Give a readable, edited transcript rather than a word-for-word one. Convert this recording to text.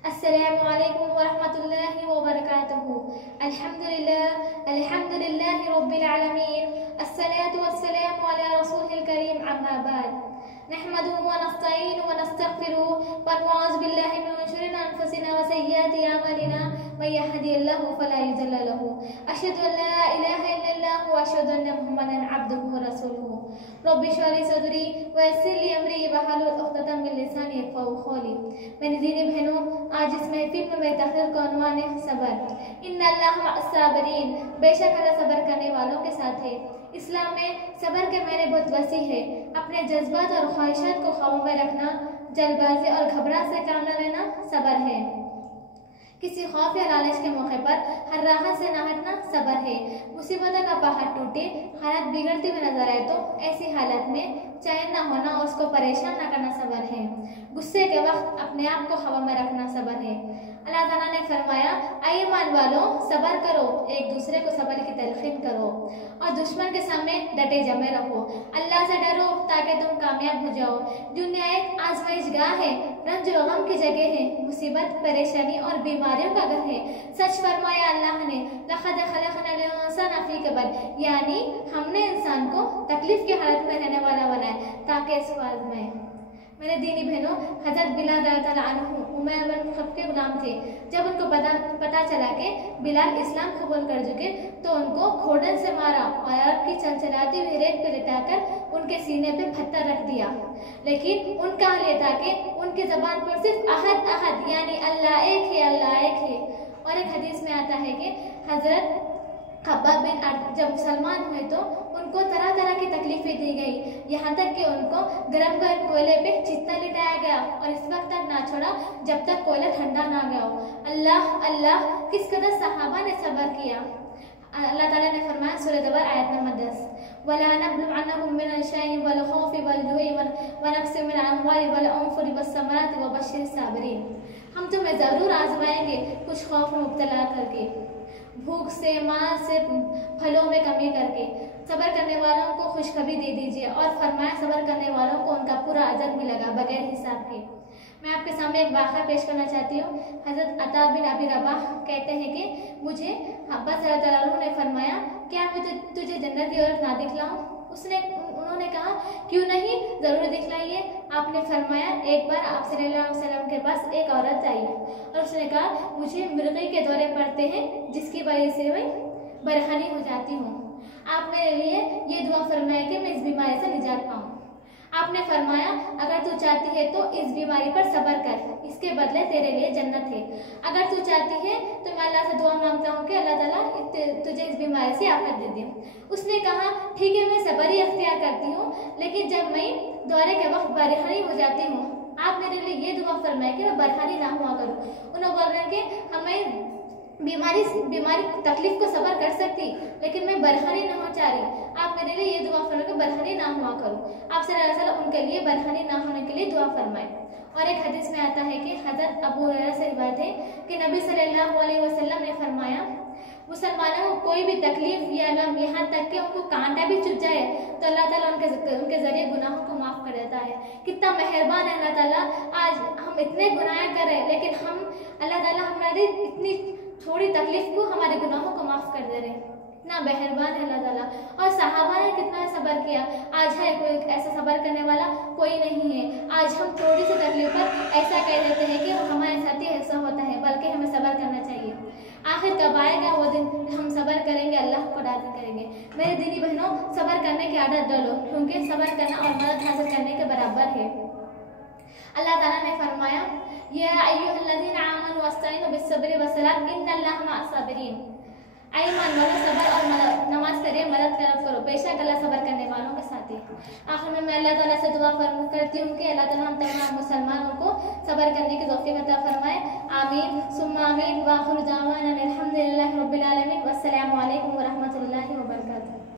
अस्सलामु अलैकुम वरहमतुल्लाहि वबरकातुहू। अल्हम्दुलिल्लाहि रब्बिल आलमीन। अस्सलातु वस्सलामु अला रसूलिल करीम, अम्मा बाद। नहमदुहु व नस्तईनुहु व नस्तगफिरुहु व नऊज़ु बिल्लाहि मिन शुरूरि अनफुसिना व सय्यिआति अमालिना। मन यहदिहिल्लाहु फला मुदिल्ल लहु। अशहदु अन ला इलाहा इल्लल्लाह व अशहदु अन्न मुहम्मदन अब्दुहु व रसूलुहु। रब्बि इश्रह ली सदरी व यस्सिर ली अमरी वहलुल उक़दतम मिन लिसानी यफ़क़हू क़ौली। मेरी दीनी बहनों, आज इस महफिल में मेरी तकरीर का उन्वान है सबर। इन्नल्लाह मअस-साबिरीन, बेशक अल्लाह सबर करने वालों के साथ है। इस्लाम में सबर के मायने बहुत वसी है। अपने जज्बात और ख्वाहिशात को काबू में रखना, जल्दबाजी और घबराहट से काम न लेना सबर है। किसी खौफ या लालच के मौके पर हर राहत से न हटना सबर है। मुसीबतों का पहाड़ टूटे, हालत बिगड़ती हुई नजर आए तो ऐसी हालत में चैन न होना और उसको परेशान न करना सबर है। गुस्से के वक्त अपने आप को हवा में रखना सबर है। अल्लाह ताला ने फरमाया, ऐ ईमान वालों, सबर करो, एक दूसरे को सबर की तलकीन करो और दुश्मन के सामने डटे जमे रहो। अल्लाह से डरो ताकि तुम कामयाब हो जाओ। दुनिया एक आजमाइशगाह है, रंज और गम की जगह है, मुसीबत, परेशानी और बीमारियों का घर है। सच फरमाया अल्लाह ने, लक़द खलक़नल इंसान फी कबद, यानी हमने इंसान को तकलीफ की हालत में रहने वाला बनाया ताकि इसको आज़माए। मेरे दीनी बहनों, हज़रत बिलाल रज़ियल्लाहु अन्हु उमैया बिन खल्फ़ के गुलाम थे। जब उनको पता चला कि बिलाल इस्लाम कबूल कर चुके तो उनको घोड़न से मारा और आग की चलचलाती हुई रेत पर लिटाकर उनके सीने पे पत्थर रख दिया। लेकिन उनका हाल ये था कि उनकी ज़बान पर सिर्फ अहद अहद यानी अल्लाह एक है, अल्लाह एक है। और एक हदीस में आता है कि हज़रत खब्बाब बिन अर्द जब मुसलमान हुए तो उनको तरह तरह की तकलीफें दी गई, यहाँ तक कि उनको गरम गरम कोयले पे चिता लिटाया गया और इस वक्त तक ना छोड़ा जब तक कोयला ठंडा ना गया हो। अल्लाह अल्लाह, किस कदर सहाबा ने सब्र किया। अल्लाह ताला ने फरमाया सूरह ज़बर आयत नंबर 10, वला नब्लुअन्नकुम मिनल शैइ वल खौफि वल जुइ व नक्सिन मिनल अम्वालि वल अनफुसि वस्समराति व बश्शिरिस साबिरीन। हम तुम्हें ज़रूर आजमाएंगे, कुछ खौफ में मुब्तला करके, भूख से, माल से, फलों में कमी करके। सब्र करने वालों को खुशखबरी दे दीजिए और फरमाया सब्र करने वालों को उनका पूरा अजर मिलेगा बगैर हिसाब के। मैं आपके सामने एक वाक़या पेश करना चाहती हूँ। हज़रत अता बिन अबी रबाह कहते हैं कि मुझे अब्बास रज़ियल्लाहु अन्हु ने फरमाया, क्या मैं तुझे जन्नत की औरत ना दिखलाऊं? उन्होंने कहा, क्यों नहीं, ज़रूर दिखलाइए। आपने फरमाया, एक बार आप सल्लल्लाहु अलैहि वसल्लम के पास एक औरत आई और उसने कहा, मुझे मृगी के दौरे पड़ते हैं जिसकी वजह से मैं बरहनी हो जाती हूँ। आप मेरे लिए ये दुआ फरमाए कि मैं इस बीमारी से निजात पाऊँ। आपने फरमाया, अगर तू चाहती है तो इस बीमारी पर सब्र कर, इसके बदले तेरे लिए जन्नत है। अगर तू चाहती है तो मैं अल्लाह से दुआ मांगता हूँ कि अल्लाह ताला तुझे इस बीमारी से आफत दे दे। उसने कहा, ठीक है, मैं सब्र ही अख्तियार करती हूँ, लेकिन जब मैं दौरे के वक्त बरहनी हो जाती हूँ, आप मेरे लिए ये दुआ फरमाए कि मैं बरहनी ना हुआ करूँ। उन्होंने बोल रहे हैं कि हमें बीमारी तकलीफ को सब्र कर सकती, लेकिन मैं बरहनी ना हो चाह रही। आप मेरे लिए ये दुआ फरमाए कि बरहनी ना हुआ करूँ। आप सल्लल्लाहु अलैहि वसल्लम उनके लिए बरहनी ना होने के लिए दुआ फरमाए। और एक हदीस में आता है कि हज़रत अबू हुरैरा से रिवायत है कि नबी सल्लल्लाहु अलैहि वसल्लम ने फरमाया, मुसलमानों को कोई भी तकलीफ या गम, यहाँ तक कि उनको कांटा भी चुभ जाए तो अल्लाह ताला उनके जरिए गुनाहों को माफ़ कर देता है। कितना मेहरबान है अल्लाह ताला। आज हम इतने गुनाह कर रहे हैं, लेकिन हम अल्लाह ताला हमारी इतनी थोड़ी तकलीफ को, हमारे गुनाहों को माफ़ कर दे रहे हैं। इतना मेहरबान है अल्लाह ताला। और सहाबा ने कितना सब्र किया। आज है कोई ऐसा सब्र करने वाला कोई नहीं है। आज हम थोड़ी सी तकलीफ पर ऐसा कह देते हैं कि हमारे साथ ही ऐसा होता है, बल्कि हमें सब्र करना चाहिए। आखिर कब आएगा वो दिन हम सब्र करेंगे, अल्लाह को राज़ी करेंगे। मेरे दीनी बहनों, सब्र करने की आदत डालो, क्योंकि सब्र करना और मदद हासिल करने के बराबर है। अल्लाह ताला ने फरमाया, या अय्युहल्लज़ीना आमनू वस्तईनु बिस्सब्रि वस्सलात इन्नल्लाह मअस-साबिरीन। ऐ ईमान वालों, सब्र और नमाज करिए, मदद करो, बेशक अल्लाह सब्र करने वालों के साथ है। आखिर में मैं अल्लाह ताला से दुआ करती हूँ कि अल्लाह ताला हम तमाम मुसलमानों को सब्र करने की तौफीक अता फरमाए। आमीन सुम्मा आमीन। व आखिरु दावाना अनिल हम्दुलिल्लाहि रब्बिल आलमीन। वस्सलामु अलैकुम व रहमतुल्लाहि व बरकातुहू।